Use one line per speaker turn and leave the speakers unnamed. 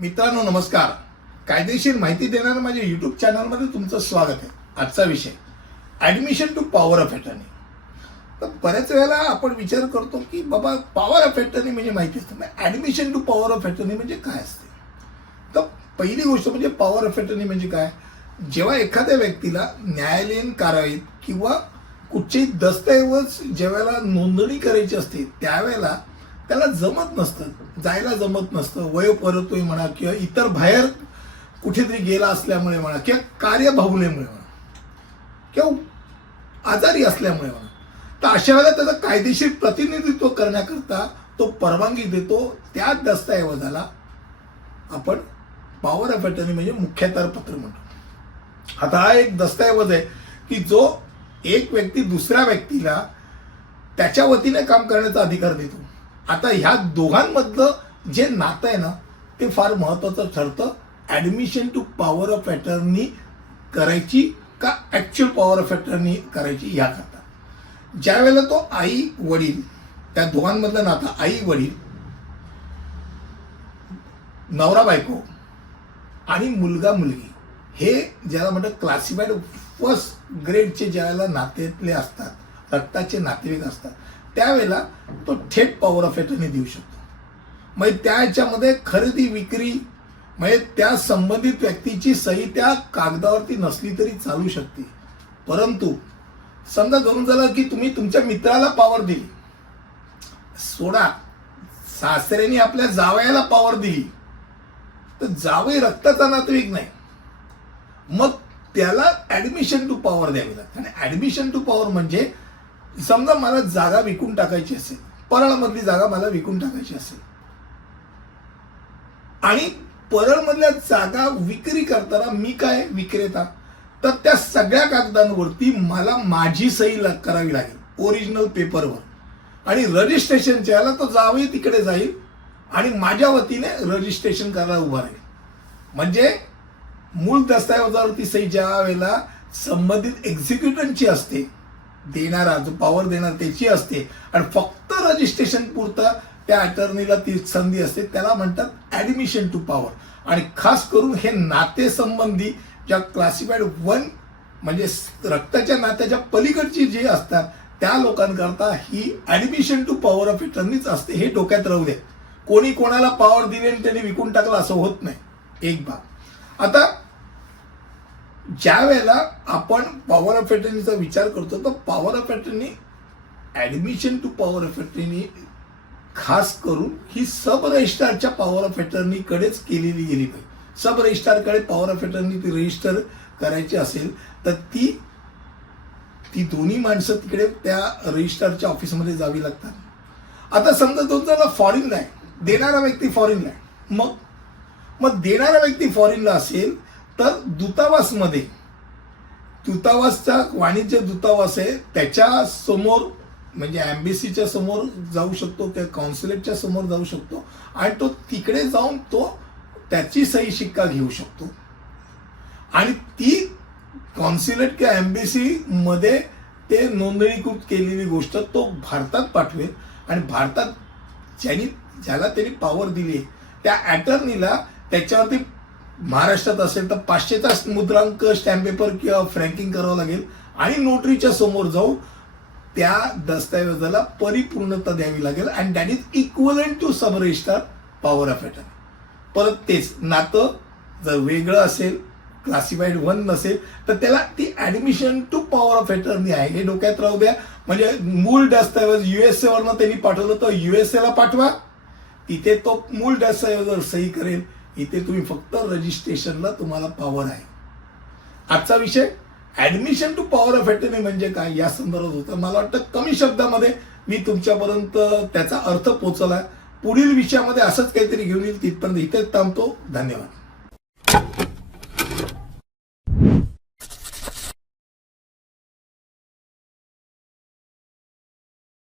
मित्रांनो नमस्कार. कायदेशीर माहिती देणाऱ्या माझ्या युट्यूब चॅनलमध्ये तुमचं स्वागत आहे. आजचा विषय admission to power of attorney तर बऱ्याच वेळेला आपण विचार करतो की बाबा पॉवर ऑफ अटर्नी म्हणजे माहिती असते admission to power of attorney म्हणजे काय असते? तर पहिली गोष्ट म्हणजे पॉवर ऑफ अटर्नी म्हणजे काय? जेव्हा एखाद्या व्यक्तीला न्यायालयीन कारवाईत किंवा कुठचेही दस्तऐवज ज्यावेळेला नोंदणी करायची असते त्यावेळेला त्याला जमत नसतं. जायला जमत नसतं. वय परतोय म्हणा किंवा इतर बाहेर कुठेतरी गेला असल्यामुळे म्हणा किंवा कार्यभावनेमुळे म्हणा किंवा आजारी असल्यामुळे म्हणा. तर अशा वेळेला त्याचं कायदेशीर प्रतिनिधित्व करण्याकरता तो परवानगी देतो. त्या दस्तऐवजाला आपण पॉवर ऑफ अटर्नी म्हणजे मुख्याधार पत्र म्हणतो. आता हा एक दस्तऐवज आहे की जो एक व्यक्ती दुसऱ्या व्यक्तीला त्याच्या वतीने काम करण्याचा अधिकार देतो. आता ह्या दोघांमधलं जे नातं आहे ना ते फार महत्वाचं ठरतं. Admission to power of attorney करायची का ॲक्च्युअल पॉवर ऑफ अटर्नी करायची याकरता. ज्या वेळेला तो आई वडील त्या दोघांमधलं नातं आई वडील नवरा बायको आणि मुलगा मुलगी हे ज्याला म्हणतात क्लासिफाईड फर्स्ट ग्रेडचे ज्यावेळेला नातेतले असतात रक्ताचे नातेवाईक असतात त्यावेळेला तो थेट पॉवर ऑफ अटर्नी देऊ शकतो. म्हणजे त्या ह्याच्यामध्ये खरेदी विक्री म्हणजे त्या संबंधित व्यक्तीची सही त्या कागदावरती नसली तरी चालू शकते. परंतु समजा धरून झालं की तुम्ही तुमच्या मित्राला पॉवर दिली. सोडा सासऱ्याने आपल्या जावयाला पॉवर दिली. तर जावई रक्ताचा नातेवाईक नाही. मग त्याला ऍडमिशन टू पॉवर द्यावी लागते. आणि ऍडमिशन टू पॉवर म्हणजे समजा मला जागा विकून टाकायची असेल परळमधली जागा मला विकून टाकायची असेल. आणि परळमधल्या जागा विक्री करताना मी काय विक्रेता? तर त्या सगळ्या कागदांवरती मला माझी सही ला- करावी लागेल ओरिजिनल पेपरवर आणि रजिस्ट्रेशनच्या याला तो जावे तिकडे जाईल आणि माझ्या वतीने रजिस्ट्रेशन करायला उभा राहील. म्हणजे मूळ दस्तऐवजावरती सही ज्या वेळेला संबंधित एक्झिक्युटंटची असते देणारा जो पॉवर देणार त्याची असते. आणि फक्त रजिस्ट्रेशन पुरतं त्या अटर्नीला ती संधी असते. त्याला म्हणतात ऍडमिशन टू पॉवर आणि खास करून हे नातेसंबंधी ज्या क्लासिफाईड वन म्हणजे रक्ताच्या नात्याच्या पलीकडची जे असतात त्या लोकांकरता ही ऍडमिशन टू पॉवर ऑफ अटर्नीच असते हे डोक्यात राहू दे. कोणी कोणाला पॉवर दिली आणि त्याने विकून टाकलं असं होत नाही. एक भाग आता ज्या वेळेला आपण पॉवर ऑफ अटर्नीचा विचार करतो तर power of attorney admission to power of attorney खास करून ही सब रजिस्ट्रारच्या पॉवर ऑफ अटर्नीकडेच केलेली गेली पाहिजे. सब रजिस्ट्रारकडे पॉवर ऑफ अटर्नी ती रजिस्टर करायची असेल तर ती ती दोन्ही माणसं तिकडे त्या रजिस्ट्रारच्या ऑफिसमध्ये जावी लागतात. आता समजा तो जर फॉरेनला आहे देणारा व्यक्ती फॉरेनला आहे मग मग देणारा व्यक्ती फॉरेनला असेल तर दूतावासमध्ये दूतावासचा वाणिज्य दूतावास आहे त्याच्यासमोर म्हणजे एम्बेसीच्या समोर जाऊ शकतो किंवा कॉन्सुलेटच्या समोर जाऊ शकतो आणि तो तिकडे जाऊन तो त्याची सही शिक्का घेऊ शकतो. आणि ती कॉन्सुलेट किंवा एम्बेसीमध्ये ते नोंदणीकृत केलेली गोष्ट तो भारतात पाठवेल आणि भारतात ज्यांनी ज्याला त्यांनी पॉवर दिली त्या अटर्नीला त्याच्यावरती महाराष्ट्रात असेल तर पाचशेचा मुद्रांक स्टॅम्प पेपर किंवा फ्रँकिंग करावं लागेल आणि नोटरीच्या समोर जाऊन त्या दस्तऐवजाला परिपूर्णता द्यावी लागेल and that is equivalent to sub register power of attorney परत तेच नातं जर वेगळं असेल क्लासिफाईड वन नसेल तर त्याला ती admission to power of attorney आहे. हे डोक्यात राहू द्या. म्हणजे मूळ दस्तऐवज युएसए वरनं त्यांनी पाठवलं तर युएसए ला पाठवा. तिथे तो मूळ दस्तऐवजावर सही करेल. इथे तुम्ही फक्त रजिस्ट्रेशनला तुम्हाला पॉवर आहे. आजचा विषय admission to power of attorney म्हणजे काय? या संदर्भात होतं. मला वाटतं कमी शब्दामध्ये मी तुमच्यापर्यंत त्याचा अर्थ पोचला पुढील विषयामध्ये असंच काहीतरी घेऊन येईल तिथपर्यंत इथेच थांबतो. धन्यवाद.